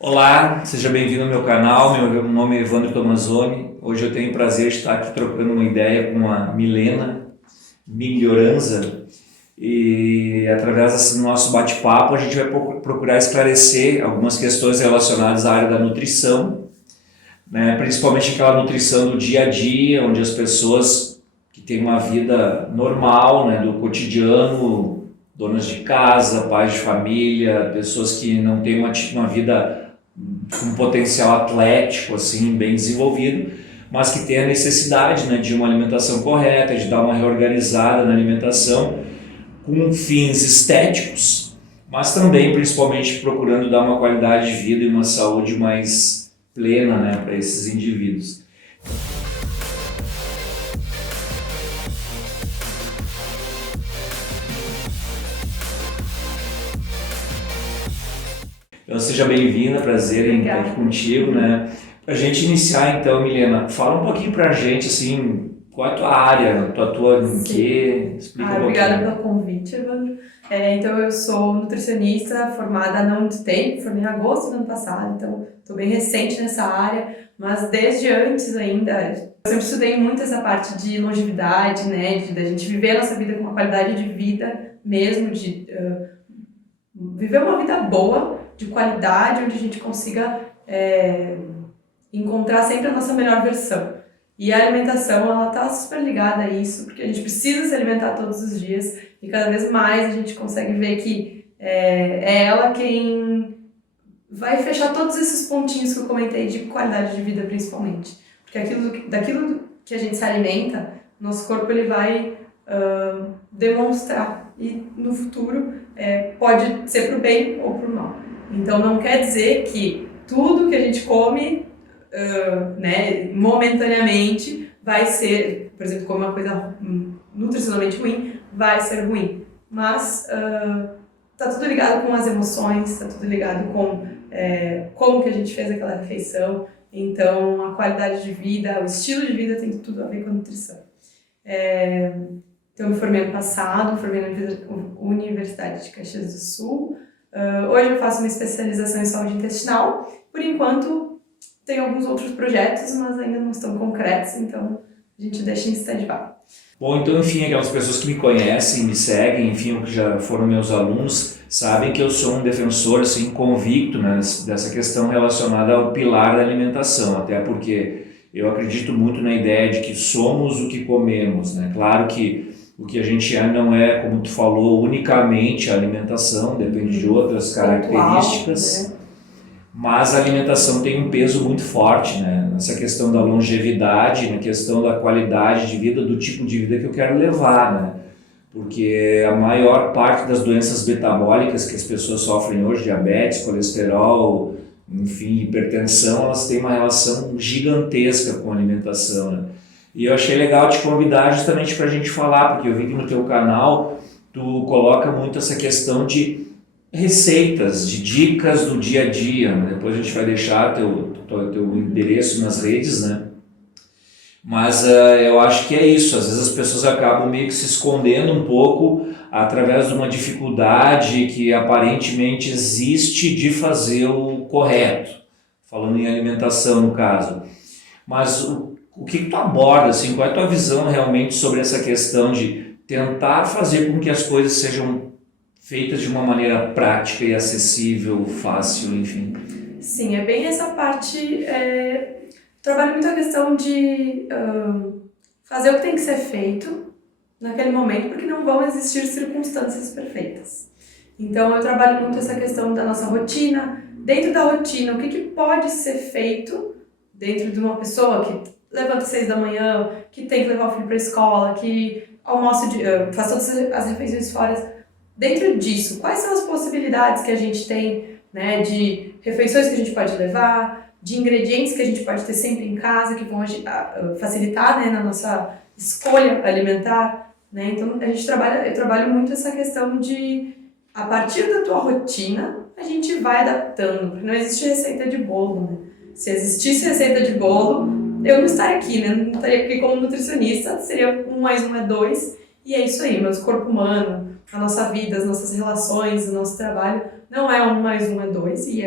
Olá, seja bem-vindo ao meu canal. Meu nome é Evandro Tomazoni. Hoje eu tenho o prazer de estar aqui trocando uma ideia com a Milena Miglioranza e através desse nosso bate-papo a gente vai procurar esclarecer algumas questões relacionadas à área da nutrição, né? Principalmente aquela nutrição do dia a dia, onde as pessoas que têm uma vida normal, né, do cotidiano, donas de casa, pais de família, pessoas que não têm uma vida com um potencial atlético assim bem desenvolvido, mas que tem a necessidade, né, de uma alimentação correta, de dar uma reorganizada na alimentação com fins estéticos, mas também principalmente procurando dar uma qualidade de vida e uma saúde mais plena, né, para esses indivíduos. Então seja bem-vinda, prazer em estar aqui contigo, né? Para a gente iniciar então, Milena, fala um pouquinho para a gente, assim, qual é a tua área, tu atua em quê? Explica um pouquinho. Obrigada pelo convite, Evandro. Então, eu sou nutricionista formada há não muito tempo, formei em agosto do ano passado, então estou bem recente nessa área, mas desde antes ainda, eu sempre estudei muito essa parte de longevidade, né, da gente viver a nossa vida com uma qualidade de vida mesmo, de viver uma vida boa, de qualidade, onde a gente consiga encontrar sempre a nossa melhor versão. E a alimentação, ela tá super ligada a isso, porque a gente precisa se alimentar todos os dias e cada vez mais a gente consegue ver que é ela quem vai fechar todos esses pontinhos que eu comentei de qualidade de vida principalmente. Porque daquilo que a gente se alimenta, nosso corpo ele vai demonstrar e no futuro pode ser pro bem ou pro mal. Então não quer dizer que tudo que a gente come momentaneamente vai ser, por exemplo, como uma coisa nutricionalmente ruim, vai ser ruim. Mas tá tudo ligado com as emoções, tá tudo ligado com como que a gente fez aquela refeição. Então, a qualidade de vida, o estilo de vida tem tudo a ver com a nutrição. Então, eu me formei ano passado, formei na Universidade de Caxias do Sul. Hoje eu faço uma especialização em saúde intestinal. Por enquanto, tem alguns outros projetos, mas ainda não estão concretos, então a gente deixa em stand-by. Bom, então, enfim, aquelas pessoas que me conhecem, me seguem, enfim, ou que já foram meus alunos, sabem que eu sou um defensor, assim, convicto, né, dessa questão relacionada ao pilar da alimentação, até porque eu acredito muito na ideia de que somos o que comemos, né? Claro que o que a gente é não é, como tu falou, unicamente a alimentação, depende de outras características. Né? Mas a alimentação tem um peso muito forte, né? Nessa questão da longevidade, na questão da qualidade de vida, do tipo de vida que eu quero levar, né? Porque a maior parte das doenças metabólicas que as pessoas sofrem hoje, diabetes, colesterol, enfim, hipertensão, elas têm uma relação gigantesca com a alimentação, né? E eu achei legal te convidar justamente para a gente falar, porque eu vi que no teu canal tu coloca muito essa questão de receitas, de dicas do dia a dia, né? Depois a gente vai deixar teu endereço nas redes, né? Mas eu acho que é isso, às vezes as pessoas acabam meio que se escondendo um pouco através de uma dificuldade que aparentemente existe de fazer o correto, falando em alimentação no caso. Mas o que tu aborda, assim, qual é a tua visão realmente sobre essa questão de tentar fazer com que as coisas sejam feitas de uma maneira prática e acessível, fácil, enfim? Sim, é bem essa parte. Trabalho muito a questão de fazer o que tem que ser feito naquele momento, porque não vão existir circunstâncias perfeitas. Então, eu trabalho muito essa questão da nossa rotina. Dentro da rotina, o que pode ser feito dentro de uma pessoa que levanta às 6 da manhã, que tem que levar o filho para a escola, que almoça, faz todas as refeições fora. Dentro disso, quais são as possibilidades que a gente tem, né, de refeições que a gente pode levar, de ingredientes que a gente pode ter sempre em casa, que vão facilitar, né, na nossa escolha alimentar, né? Então, eu trabalho muito essa questão de, a partir da tua rotina, a gente vai adaptando, porque não existe receita de bolo, né? Se existisse receita de bolo, eu não estaria aqui, né? Não estaria aqui como nutricionista, seria 1 mais 1 é 2, e é isso aí, mas o corpo humano, a nossa vida, as nossas relações, o nosso trabalho, não é 1 mais 1 é 2, e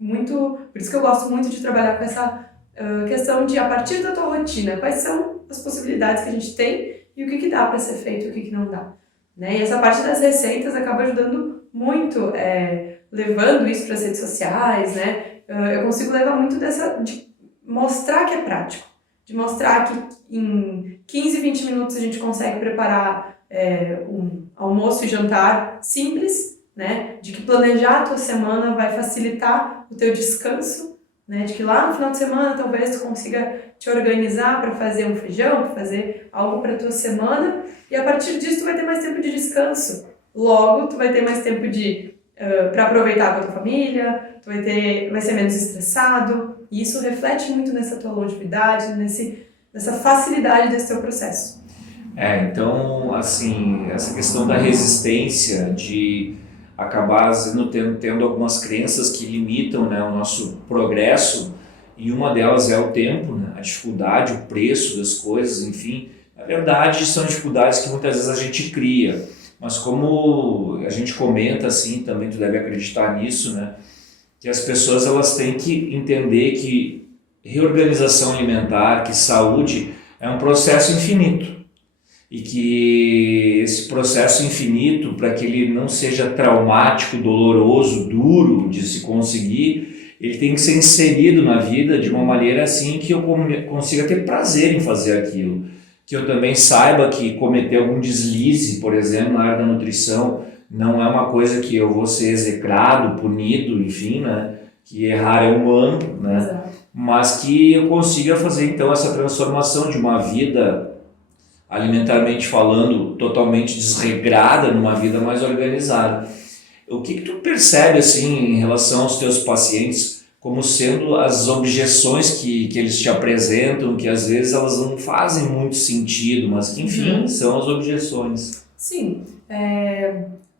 muito, por isso que eu gosto muito de trabalhar com essa questão de, a partir da tua rotina, quais são as possibilidades que a gente tem e o que dá para ser feito e o que não dá. Né? E essa parte das receitas acaba ajudando muito, levando isso para as redes sociais, né? Eu consigo levar muito de mostrar que é prático, de mostrar que em 15, 20 minutos a gente consegue preparar um almoço e jantar simples, né? De que planejar a tua semana vai facilitar o teu descanso, né? De que lá no final de semana talvez tu consiga te organizar para fazer um feijão, para fazer algo para a tua semana, e a partir disso tu vai ter mais tempo de descanso. Logo, tu vai ter mais tempo para aproveitar com a tua família, vai ser menos estressado, e isso reflete muito nessa tua longevidade, nessa facilidade desse teu processo. Então, assim, essa questão da resistência, de acabar tendo algumas crenças que limitam, né, o nosso progresso, e uma delas é o tempo, né, a dificuldade, o preço das coisas, enfim. Na verdade, são dificuldades que muitas vezes a gente cria, mas como a gente comenta, assim, também tu deve acreditar nisso, né, que as pessoas elas têm que entender que reorganização alimentar, que saúde é um processo infinito. E que esse processo infinito, para que ele não seja traumático, doloroso, duro de se conseguir, ele tem que ser inserido na vida de uma maneira assim que eu consiga ter prazer em fazer aquilo. Que eu também saiba que cometer algum deslize, por exemplo, na área da nutrição, não é uma coisa que eu vou ser execrado, punido, enfim, né? Que errar é humano, né? Exato. Mas que eu consiga fazer então essa transformação de uma vida alimentarmente falando, totalmente desregrada, numa vida mais organizada. O que tu percebe assim em relação aos teus pacientes como sendo as objeções que eles te apresentam, que às vezes elas não fazem muito sentido, mas que enfim, são as objeções? Sim,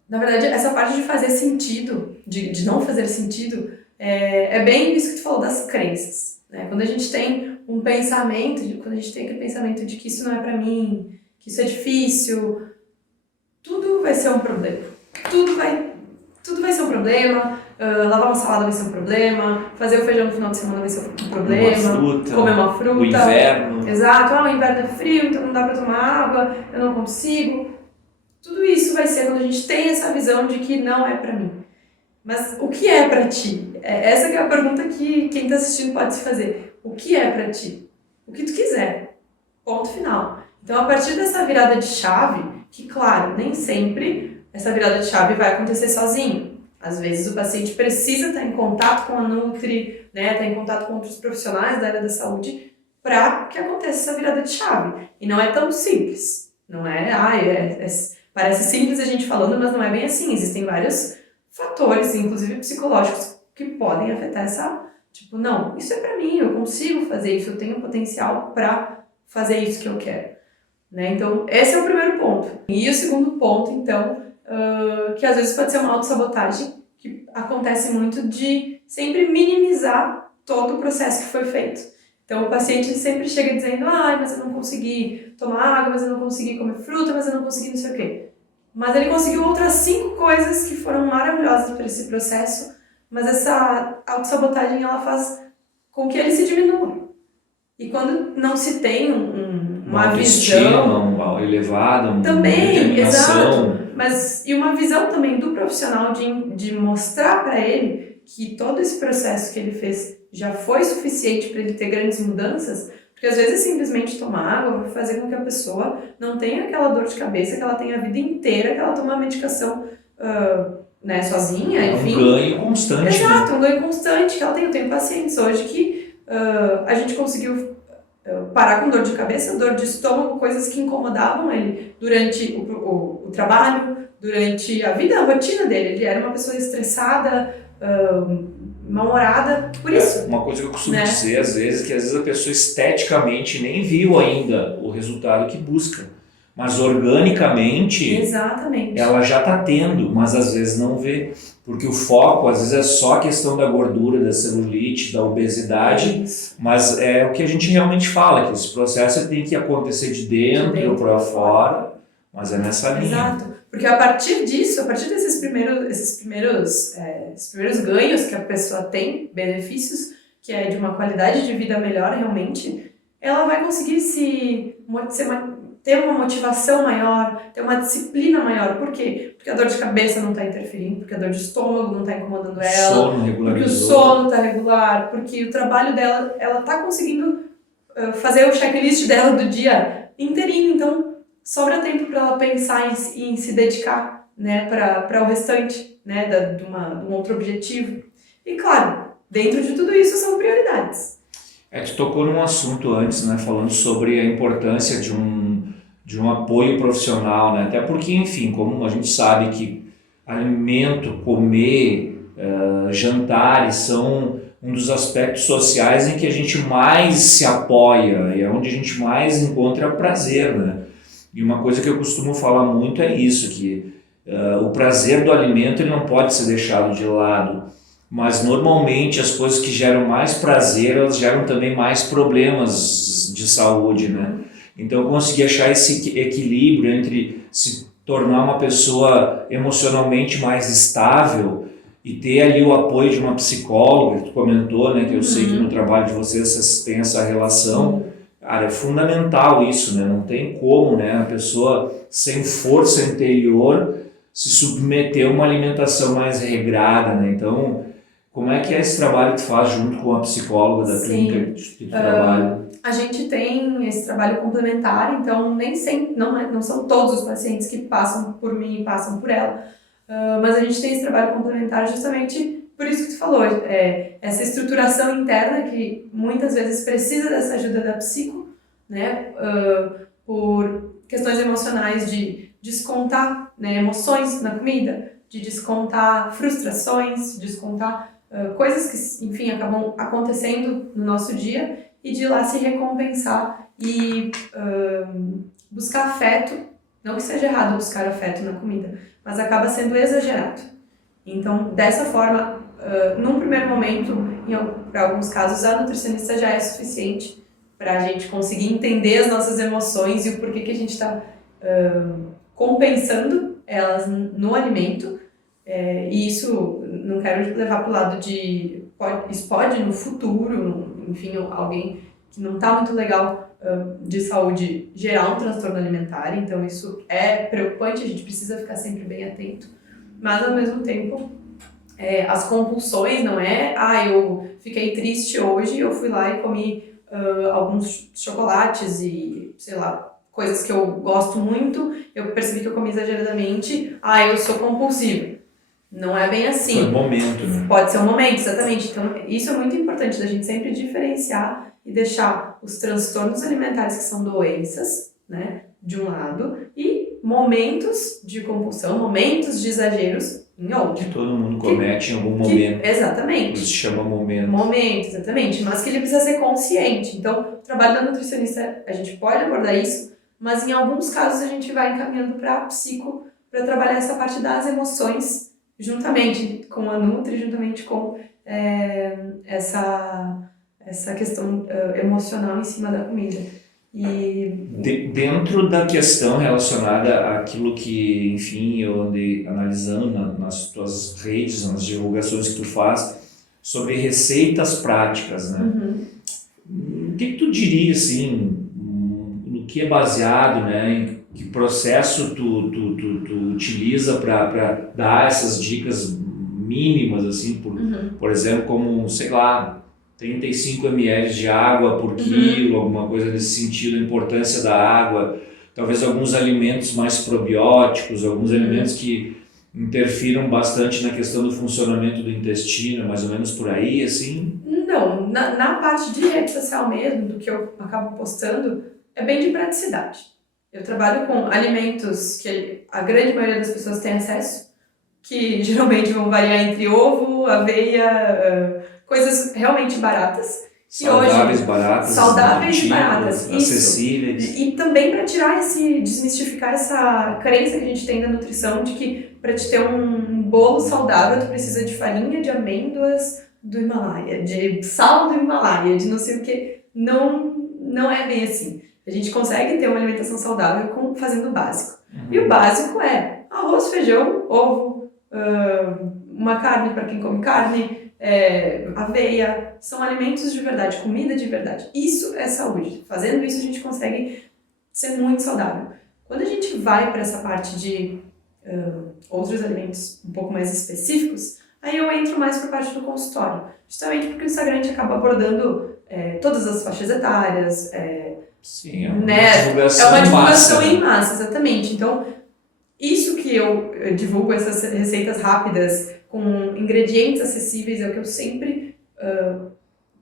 na verdade essa parte de fazer sentido, de não fazer sentido, é bem isso que tu falou das crenças, né? Quando a gente tem um pensamento, quando a gente tem aquele pensamento de que isso não é pra mim, que isso é difícil, tudo vai ser um problema. Tudo vai ser um problema. Lavar uma salada vai ser um problema. Fazer o feijão no final de semana vai ser um problema. Comer uma fruta. O inverno. Exato. O inverno é frio, então não dá pra tomar água, eu não consigo. Tudo isso vai ser quando a gente tem essa visão de que não é pra mim. Mas o que é pra ti? Essa que é a pergunta que quem tá assistindo pode se fazer. O que é pra ti? O que tu quiser. Ponto final. Então, a partir dessa virada de chave, que claro, nem sempre essa virada de chave vai acontecer sozinho. Às vezes o paciente precisa estar em contato com a Nutri, né, estar em contato com outros profissionais da área da saúde para que aconteça essa virada de chave. E não é tão simples. Não parece simples a gente falando, mas não é bem assim. Existem vários fatores, inclusive psicológicos, que podem afetar essa... Tipo, não, isso é pra mim, eu consigo fazer isso, eu tenho potencial pra fazer isso que eu quero. Né? Então, esse é o primeiro ponto. E o segundo ponto, então, que às vezes pode ser uma autossabotagem, que acontece muito de sempre minimizar todo o processo que foi feito. Então, o paciente sempre chega dizendo, mas eu não consegui tomar água, mas eu não consegui comer fruta, mas eu não consegui não sei o quê. Mas ele conseguiu outras 5 coisas que foram maravilhosas para esse processo, mas essa autossabotagem ela faz com que ele se diminua. E quando não se tem uma visão... Uma elevada, uma também, determinação. Exato. E uma visão também do profissional de mostrar para ele que todo esse processo que ele fez já foi suficiente para ele ter grandes mudanças, porque às vezes simplesmente tomar água vai fazer com que a pessoa não tenha aquela dor de cabeça que ela tem a vida inteira, que ela toma a medicação... né, sozinha, enfim. Um ganho constante. Exato, né? Um ganho constante que ela tem. Eu tenho pacientes hoje que a gente conseguiu parar com dor de cabeça, dor de estômago, coisas que incomodavam ele durante o trabalho, durante a vida, a rotina dele. Ele era uma pessoa estressada, mal-humorada, por isso. Uma coisa que eu costumo dizer, às vezes, a pessoa esteticamente nem viu ainda o resultado que busca. Mas organicamente, exatamente, ela já está tendo, mas às vezes não vê. Porque o foco, às vezes, é só a questão da gordura, da celulite, da obesidade, mas é o que a gente realmente fala, que esse processo tem que acontecer de dentro para fora, mas é nessa linha. Exato. Porque a partir disso, a partir esses primeiros ganhos que a pessoa tem, benefícios, que é de uma qualidade de vida melhor realmente, ela vai conseguir ter uma motivação maior, ter uma disciplina maior. Por quê? Porque a dor de cabeça não está interferindo, porque a dor de estômago não está incomodando ela, porque o sono está regular, porque o trabalho dela, ela está conseguindo fazer o checklist dela do dia inteirinho, então sobra tempo para ela pensar em se dedicar, né, para o restante, né, de um outro objetivo. E claro, dentro de tudo isso são prioridades. Tu tocou num assunto antes, né, falando sobre a importância de um apoio profissional, né, até porque, enfim, como a gente sabe que alimento, comer, jantares são um dos aspectos sociais em que a gente mais se apoia e é onde a gente mais encontra prazer, né? E uma coisa que eu costumo falar muito é isso, que o prazer do alimento ele não pode ser deixado de lado, mas normalmente as coisas que geram mais prazer, elas geram também mais problemas de saúde, né? Então eu consegui achar esse equilíbrio entre se tornar uma pessoa emocionalmente mais estável e ter ali o apoio de uma psicóloga, que tu comentou, né, que eu sei que no trabalho de vocês têm essa relação. Cara, é fundamental isso, né? Não tem como, né, a pessoa sem força interior se submeter a uma alimentação mais regrada, né? Então, como é que é esse trabalho que tu faz junto com a psicóloga da clínica que tu trabalha? A gente tem esse trabalho complementar, então nem sempre, não são todos os pacientes que passam por mim e passam por ela, mas a gente tem esse trabalho complementar justamente por isso que tu falou, essa estruturação interna que muitas vezes precisa dessa ajuda da psico, né, por questões emocionais de descontar, né, emoções na comida, de descontar frustrações, descontar coisas que, enfim, acabam acontecendo no nosso dia e de ir lá se recompensar e buscar afeto. Não que seja errado buscar afeto na comida, mas acaba sendo exagerado. Então, dessa forma, num primeiro momento, para alguns casos, a nutricionista já é suficiente para a gente conseguir entender as nossas emoções e o porquê que a gente está compensando elas no alimento. E isso, não quero levar para o lado de... Isso pode, no futuro, enfim, alguém que não está muito legal de saúde, gerar um transtorno alimentar. Então, isso é preocupante, a gente precisa ficar sempre bem atento. Mas, ao mesmo tempo, as compulsões não é... eu fiquei triste hoje, eu fui lá e comi alguns chocolates e, sei lá, coisas que eu gosto muito, eu percebi que eu comi exageradamente, eu sou compulsiva. Não é bem assim. Foi um momento, né? Pode ser um momento, exatamente. Então, isso é muito importante da gente sempre diferenciar e deixar os transtornos alimentares que são doenças, né, de um lado, e momentos de compulsão, momentos de exageros em outro. Que todo mundo comete em algum momento. Exatamente. Isso se chama momento. Momento, exatamente. Mas que ele precisa ser consciente. Então, o trabalho da nutricionista, a gente pode abordar isso, mas em alguns casos a gente vai encaminhando para a psico para trabalhar essa parte das emoções juntamente com a Nutri, juntamente com essa questão emocional em cima da comida. E dentro da questão relacionada àquilo que, enfim, eu andei analisando nas tuas redes, nas divulgações que tu faz, sobre receitas práticas, né? O que tu diria, assim, no que é baseado, né, em que processo tu utiliza para dar essas dicas mínimas, assim, por exemplo, como, sei lá, 35 ml de água por quilo, alguma coisa nesse sentido, a importância da água, talvez alguns alimentos mais probióticos, alguns alimentos que interfiram bastante na questão do funcionamento do intestino, mais ou menos por aí, assim? Não, na parte de rede social mesmo, do que eu acabo postando, é bem de praticidade. Eu trabalho com alimentos que a grande maioria das pessoas tem acesso, que geralmente vão variar entre ovo, aveia, coisas realmente baratas. Saudáveis, e baratas, acessíveis. Isso. E também para desmistificar essa crença que a gente tem da nutrição de que para te ter um bolo saudável tu precisa de farinha de amêndoas do Himalaia, de sal do Himalaia, de não sei o que. Não é bem assim. A gente consegue ter uma alimentação saudável fazendo o básico. E o básico é arroz, feijão, ovo, uma carne para quem come carne, aveia, são alimentos de verdade, comida de verdade. Isso é saúde. Fazendo isso a gente consegue ser muito saudável. Quando a gente vai para essa parte de outros alimentos um pouco mais específicos, aí eu entro mais para a parte do consultório. Justamente porque o Instagram a gente acaba abordando todas as faixas etárias. Sim, é uma divulgação em massa, massa, exatamente. Então, isso que eu divulgo, essas receitas rápidas com ingredientes acessíveis, é o que eu sempre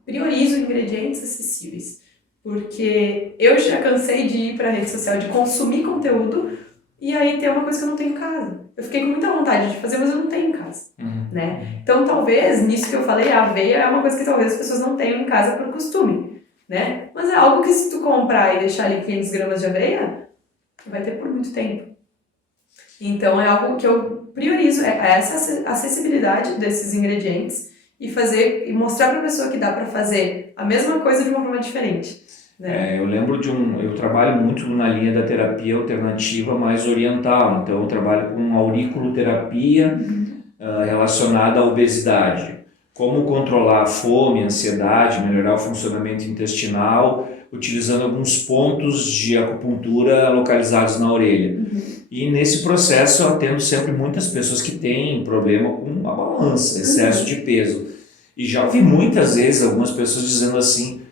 priorizo, ingredientes acessíveis. Porque eu já cansei de ir para a rede social, de consumir conteúdo e aí ter uma coisa que eu não tenho em casa. Eu fiquei com muita vontade de fazer, mas eu não tenho em casa. Né? Então, talvez, nisso que eu falei, a aveia é uma coisa que talvez as pessoas não tenham em casa por costume. Né? Mas é algo que se tu comprar e deixar ali 500 gramas de aveia, vai ter por muito tempo. Então é algo que eu priorizo, essa acessibilidade desses ingredientes e mostrar para a pessoa que dá para fazer a mesma coisa de uma forma diferente. Né? Eu lembro eu trabalho muito na linha da terapia alternativa mais oriental, então eu trabalho com auriculoterapia relacionada à obesidade. Como controlar a fome, a ansiedade, melhorar o funcionamento intestinal, utilizando alguns pontos de acupuntura localizados na orelha. E nesse processo eu atendo sempre muitas pessoas que têm problema com a balança, excesso de peso. E já ouvi muitas vezes algumas pessoas dizendo assim,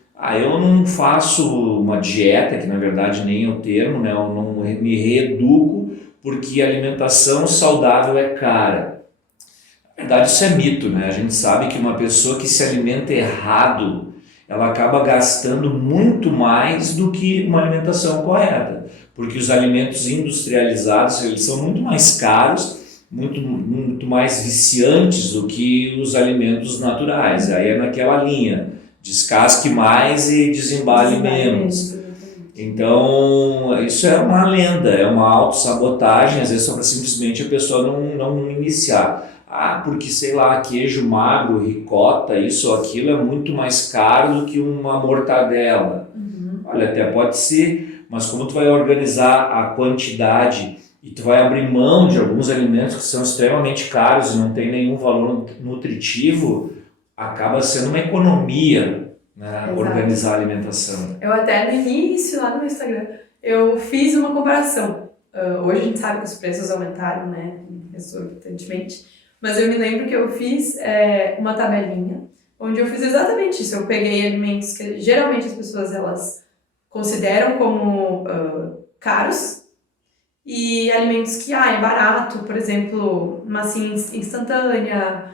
eu não faço uma dieta, que na verdade nem é o termo, né? Eu não me reeduco porque a alimentação saudável é cara. Na verdade isso é mito, né? A gente sabe que uma pessoa que se alimenta errado, ela acaba gastando muito mais do que uma alimentação correta, porque os alimentos industrializados eles são muito mais caros, muito mais viciantes do que os alimentos naturais. Aí é naquela linha, descasque mais e desembale menos. Então, isso é uma lenda, é uma autossabotagem, às vezes só para simplesmente a pessoa não iniciar. Porque, sei lá, queijo magro, ricota, isso ou aquilo é muito mais caro do que uma mortadela. Olha, até pode ser, mas como tu vai organizar a quantidade e tu vai abrir mão de alguns alimentos que são extremamente caros e não tem nenhum valor nutritivo, acaba sendo uma economia, né, organizar a alimentação. Eu até no início, lá no meu Instagram, eu fiz uma comparação. Hoje a gente sabe que os preços aumentaram, né, exorbitantemente. Mas eu me lembro que eu fiz uma tabelinha onde eu fiz exatamente isso. Eu peguei alimentos que geralmente as pessoas elas consideram como caros e alimentos que é barato, por exemplo, massinha instantânea,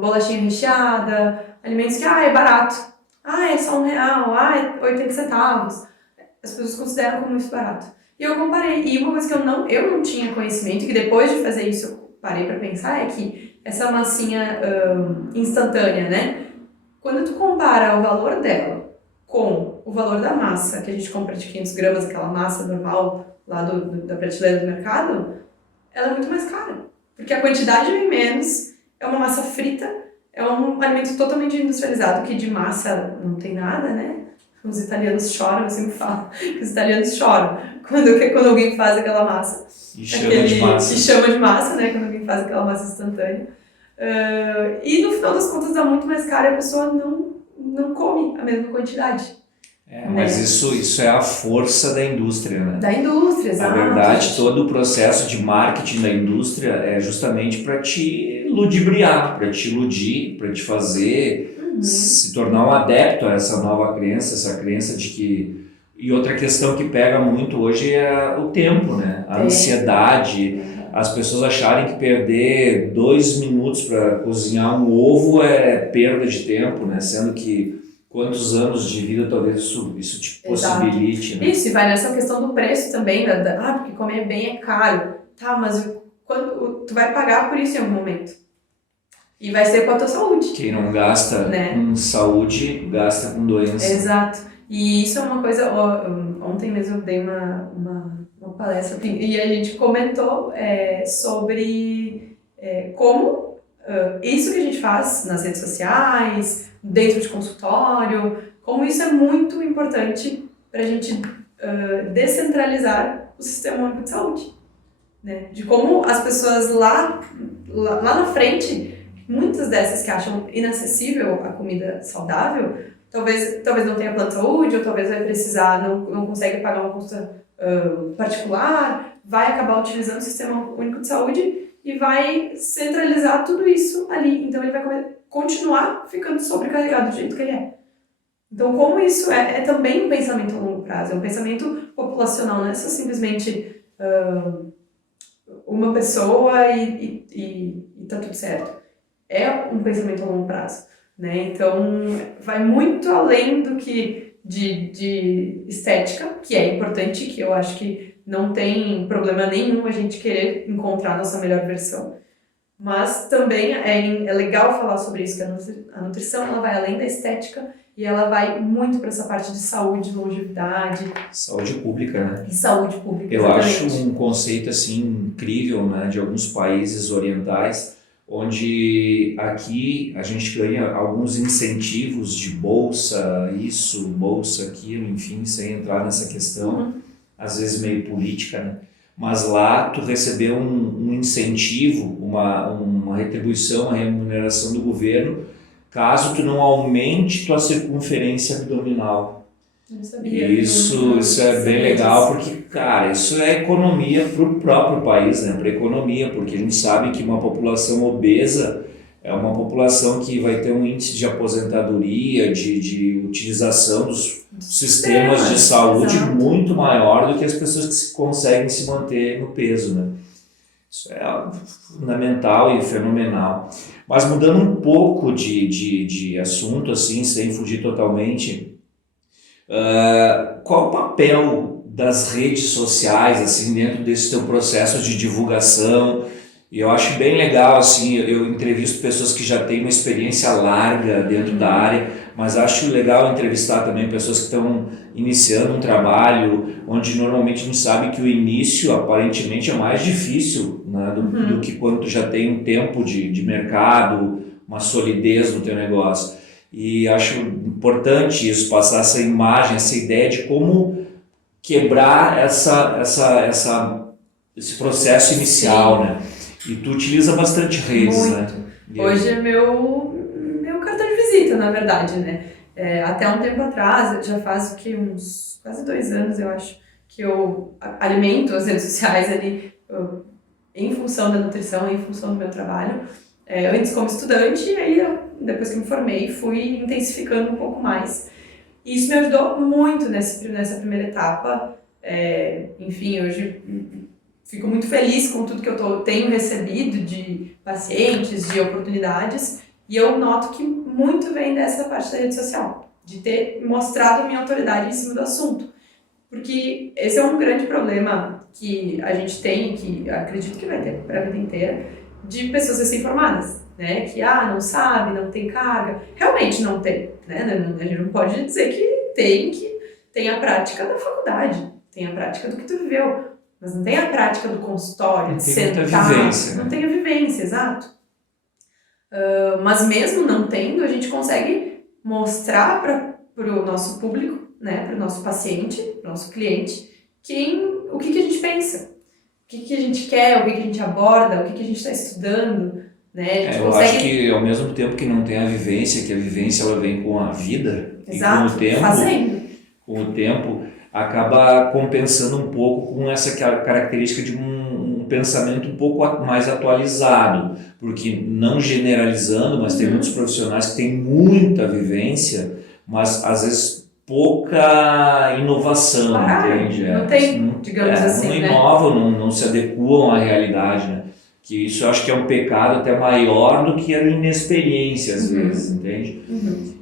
bolachinha recheada, alimentos que é barato, é só R$1, é 80 centavos. As pessoas consideram como isso barato. E eu comparei, e uma coisa que eu não tinha conhecimento, que depois de fazer isso eu parei para pensar, é que essa massinha instantânea, né? Quando tu compara o valor dela com o valor da massa, que a gente compra de 500 gramas, aquela massa normal lá da prateleira do mercado, ela é muito mais cara. Porque a quantidade vem menos, é uma massa frita, é um alimento totalmente industrializado, que de massa não tem nada, né? Os italianos choram, eu sempre falo que os italianos choram quando alguém faz aquela massa. E chama de massa, né? Quando alguém faz aquela massa instantânea. E no final das contas dá muito mais caro e a pessoa não come a mesma quantidade. Mas isso é a força da indústria, né? Da indústria, exato. Na verdade, todo o processo de marketing da indústria é justamente para te ludibriar, para te iludir, para te fazer se tornar um adepto a essa nova crença, essa crença de que... E outra questão que pega muito hoje é o tempo, né? A ansiedade, as pessoas acharem que perder 2 minutos para cozinhar um ovo é perda de tempo, né? Sendo que quantos anos de vida talvez isso te possibilite, né? Isso, e vai nessa questão do preço também, porque comer bem é caro. Tá, mas quando tu vai pagar por isso em algum momento. E vai ser com a tua saúde. Quem não gasta com saúde, gasta com doença. Exato. E isso é uma coisa... Ontem mesmo eu dei uma palestra e a gente comentou sobre como isso que a gente faz nas redes sociais, dentro de consultório, como isso é muito importante para a gente descentralizar o sistema único de saúde. né? De como as pessoas lá na frente, muitas dessas que acham inacessível a comida saudável, talvez não tenha plano de saúde, ou talvez vai precisar, não consegue pagar uma consulta particular, vai acabar utilizando o Sistema Único de Saúde e vai centralizar tudo isso ali. Então ele vai continuar ficando sobrecarregado do jeito que ele é. Então, como isso é também um pensamento a longo prazo, é um pensamento populacional, não é só simplesmente uma pessoa e tá tudo certo. É um pensamento a longo prazo, né? Então, vai muito além do que de estética, que é importante, que eu acho que não tem problema nenhum a gente querer encontrar a nossa melhor versão. Mas também é legal falar sobre isso, que a nutrição ela vai além da estética e ela vai muito para essa parte de saúde, longevidade. Saúde pública, né? E saúde pública, eu exatamente. acho um conceito assim incrível, né, de alguns países orientais, onde aqui a gente ganha alguns incentivos de bolsa, isso, bolsa aquilo, enfim, sem entrar nessa questão, às vezes meio política, né? Mas lá tu recebeu um incentivo, uma retribuição, uma remuneração do governo, caso tu não aumente tua circunferência abdominal. Não sabia. Isso é bem legal, porque, cara, isso é economia para o próprio país, né? Para a economia, porque a gente sabe que uma população obesa é uma população que vai ter um índice de aposentadoria, de utilização dos sistemas de saúde exato. muito maior do que as pessoas que conseguem se manter no peso, né? Isso é fundamental e fenomenal. Mas mudando um pouco de assunto, assim, sem fugir totalmente, qual o papel das redes sociais, assim, dentro desse teu processo de divulgação? E eu acho bem legal, assim, eu entrevisto pessoas que já têm uma experiência larga dentro da área, mas acho legal entrevistar também pessoas que estão iniciando um trabalho, onde normalmente a gente sabe que o início, aparentemente, é mais difícil, né, do que quando tu já tem um tempo de mercado, uma solidez no teu negócio. E acho importante isso, passar essa imagem, essa ideia de como quebrar esse processo inicial, Sim. né? E tu utiliza bastante redes, muito, né? Hoje é meu cartão de visita, na verdade, né? Até um tempo atrás, já faz uns quase 2 anos, eu acho, que eu alimento as redes sociais ali em função da nutrição, em função do meu trabalho. Antes como estudante, e aí depois que me formei, fui intensificando um pouco mais. E isso me ajudou muito nessa primeira etapa. Enfim, hoje fico muito feliz com tudo que eu tenho recebido de pacientes, de oportunidades, e eu noto que muito vem dessa parte da rede social, de ter mostrado minha autoridade em cima do assunto. Porque esse é um grande problema que a gente tem, que acredito que vai ter para a vida inteira, de pessoas recém-formadas, né? Que não sabe, não tem carga. Realmente não tem, né? A gente não pode dizer que tem a prática da faculdade, tem a prática do que tu viveu. Mas não tem a prática do consultório, de sentar. Vivência, né? Não tem a vivência, exato. Mas mesmo não tendo, a gente consegue mostrar para o nosso público, né, para o nosso paciente, nosso cliente, o que a gente pensa, o que a gente quer, o que a gente aborda, o que a gente está estudando. Né? Eu acho que ao mesmo tempo que não tem a vivência, que a vivência ela vem com a vida, exato, e com o tempo acaba compensando um pouco com essa característica de um pensamento um pouco mais atualizado, porque não generalizando, mas tem muitos profissionais que têm muita vivência, mas às vezes pouca inovação, entende? Não tem, digamos assim, não inovam, não se adequam à realidade, né? Que isso eu acho que é um pecado até maior do que a inexperiência às vezes, entende?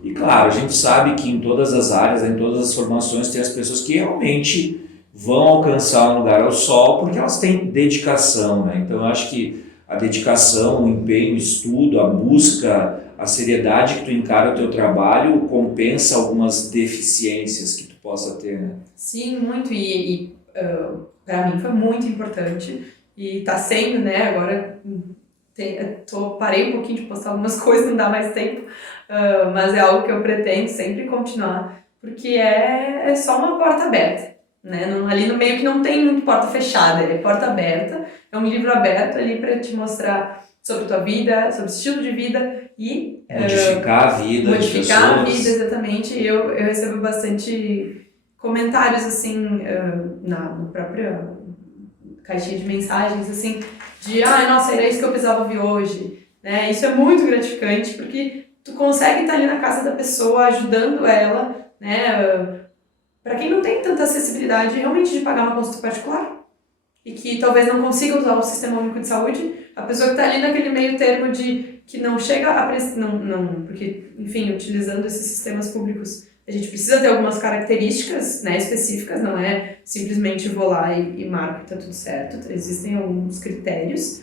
E claro, a gente sabe que em todas as áreas, em todas as formações, tem as pessoas que realmente vão alcançar um lugar ao sol porque elas têm dedicação, né? Então eu acho que a dedicação, o empenho, o estudo, a busca, a seriedade que tu encara o teu trabalho compensa algumas deficiências que tu possa ter, né? Sim, muito, e para mim foi muito importante e tá sendo, né, agora parei um pouquinho de postar algumas coisas, não dá mais tempo, mas é algo que eu pretendo sempre continuar, porque é só uma porta aberta, né? Ali no meio que não tem muito porta fechada, é porta aberta, É um livro aberto ali para te mostrar sobre a tua vida, sobre o estilo de vida e modificar a vida das pessoas. modificar a vida, exatamente. Eu recebo bastante comentários assim na própria caixinha de mensagens, assim, de nossa, era isso que eu precisava ouvir hoje, né? Isso é muito gratificante, porque tu consegue estar ali na casa da pessoa, ajudando ela, né? Para quem não tem tanta acessibilidade realmente de pagar uma consulta particular e que talvez não consiga usar o Sistema Único de Saúde, a pessoa que está ali naquele meio termo de que não chega a não, porque, enfim, utilizando esses sistemas públicos, a gente precisa ter algumas características, né, específicas, não é simplesmente vou lá e marco que tá tudo certo, existem alguns critérios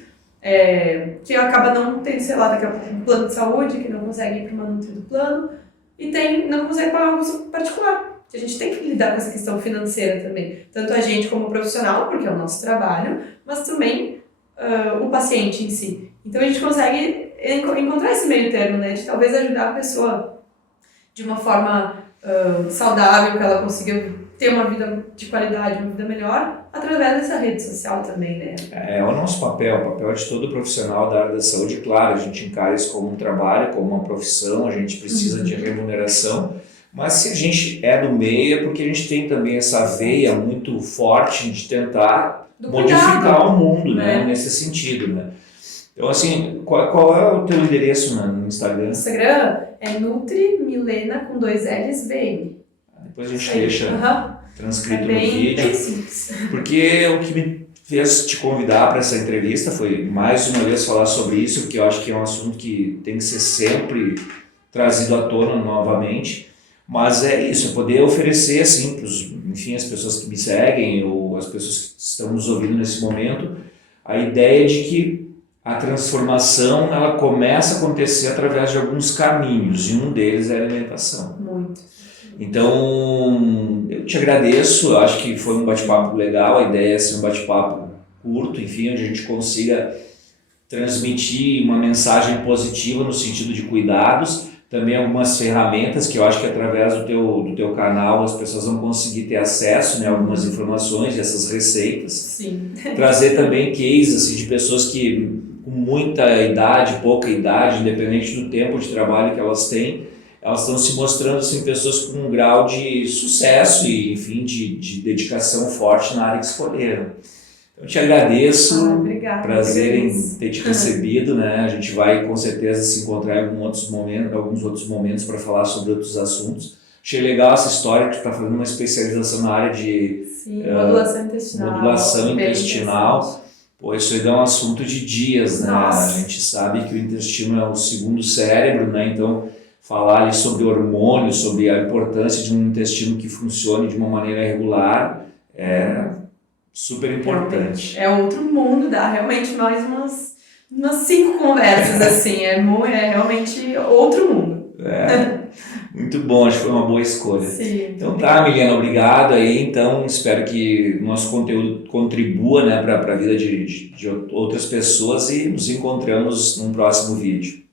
que acaba não tendo, sei lá, daqui a pouco um plano de saúde que não consegue ir para uma nutri do plano e não consegue pagar uma consulta particular. A gente tem que lidar com essa questão financeira também, tanto a gente como profissional, porque é o nosso trabalho, mas também o paciente em si. Então a gente consegue encontrar esse meio termo, né, de talvez ajudar a pessoa de uma forma saudável, que ela consiga ter uma vida de qualidade, uma vida melhor, através dessa rede social também, né? É o nosso papel, o papel de todo profissional da área da saúde. Claro, a gente encara isso como um trabalho, como uma profissão, a gente precisa de remuneração, mas se a gente é do meio é porque a gente tem também essa veia muito forte de tentar modificar o mundo, né? Nesse sentido, né? Então, assim, qual é o teu endereço no Instagram? O Instagram é Nutri Milena com 2 L's VM. Depois a gente deixa transcrito no vídeo. Bem simples. Porque o que me fez te convidar para essa entrevista foi, mais uma vez, falar sobre isso, porque eu acho que é um assunto que tem que ser sempre trazido à tona novamente. Mas é isso, é poder oferecer, assim, enfim, as pessoas que me seguem ou as pessoas que estão nos ouvindo nesse momento, a ideia de que a transformação ela começa a acontecer através de alguns caminhos, e um deles é a alimentação. Muito. Então, eu te agradeço, eu acho que foi um bate-papo legal, a ideia é ser um bate-papo curto, enfim, onde a gente consiga transmitir uma mensagem positiva no sentido de cuidados, também algumas ferramentas que eu acho que através do teu canal as pessoas vão conseguir ter acesso, né, a algumas informações dessas receitas. Sim. Trazer também cases assim, de pessoas que com muita idade, pouca idade, independente do tempo de trabalho que elas têm, elas estão se mostrando assim, pessoas com um grau de sucesso e, enfim, de dedicação forte na área que escolheram. Então, eu te agradeço, obrigada, prazer em ter te recebido, né? A gente vai com certeza se encontrar em alguns outros momentos para falar sobre outros assuntos. Achei legal essa história que tu está fazendo uma especialização na área de modulação intestinal. Pô, isso aí dá um assunto de dias, né? Nossa. A gente sabe que o intestino é o segundo cérebro, né? Então, falar ali sobre hormônios, sobre a importância de um intestino que funcione de uma maneira regular é super importante. É outro mundo, dá realmente mais umas 5 conversas, assim, é realmente outro mundo. Muito bom, acho que foi uma boa escolha. Sim. Então tá, Milena, obrigado aí, então espero que o nosso conteúdo contribua, né, para a vida de outras pessoas e nos encontramos num próximo vídeo.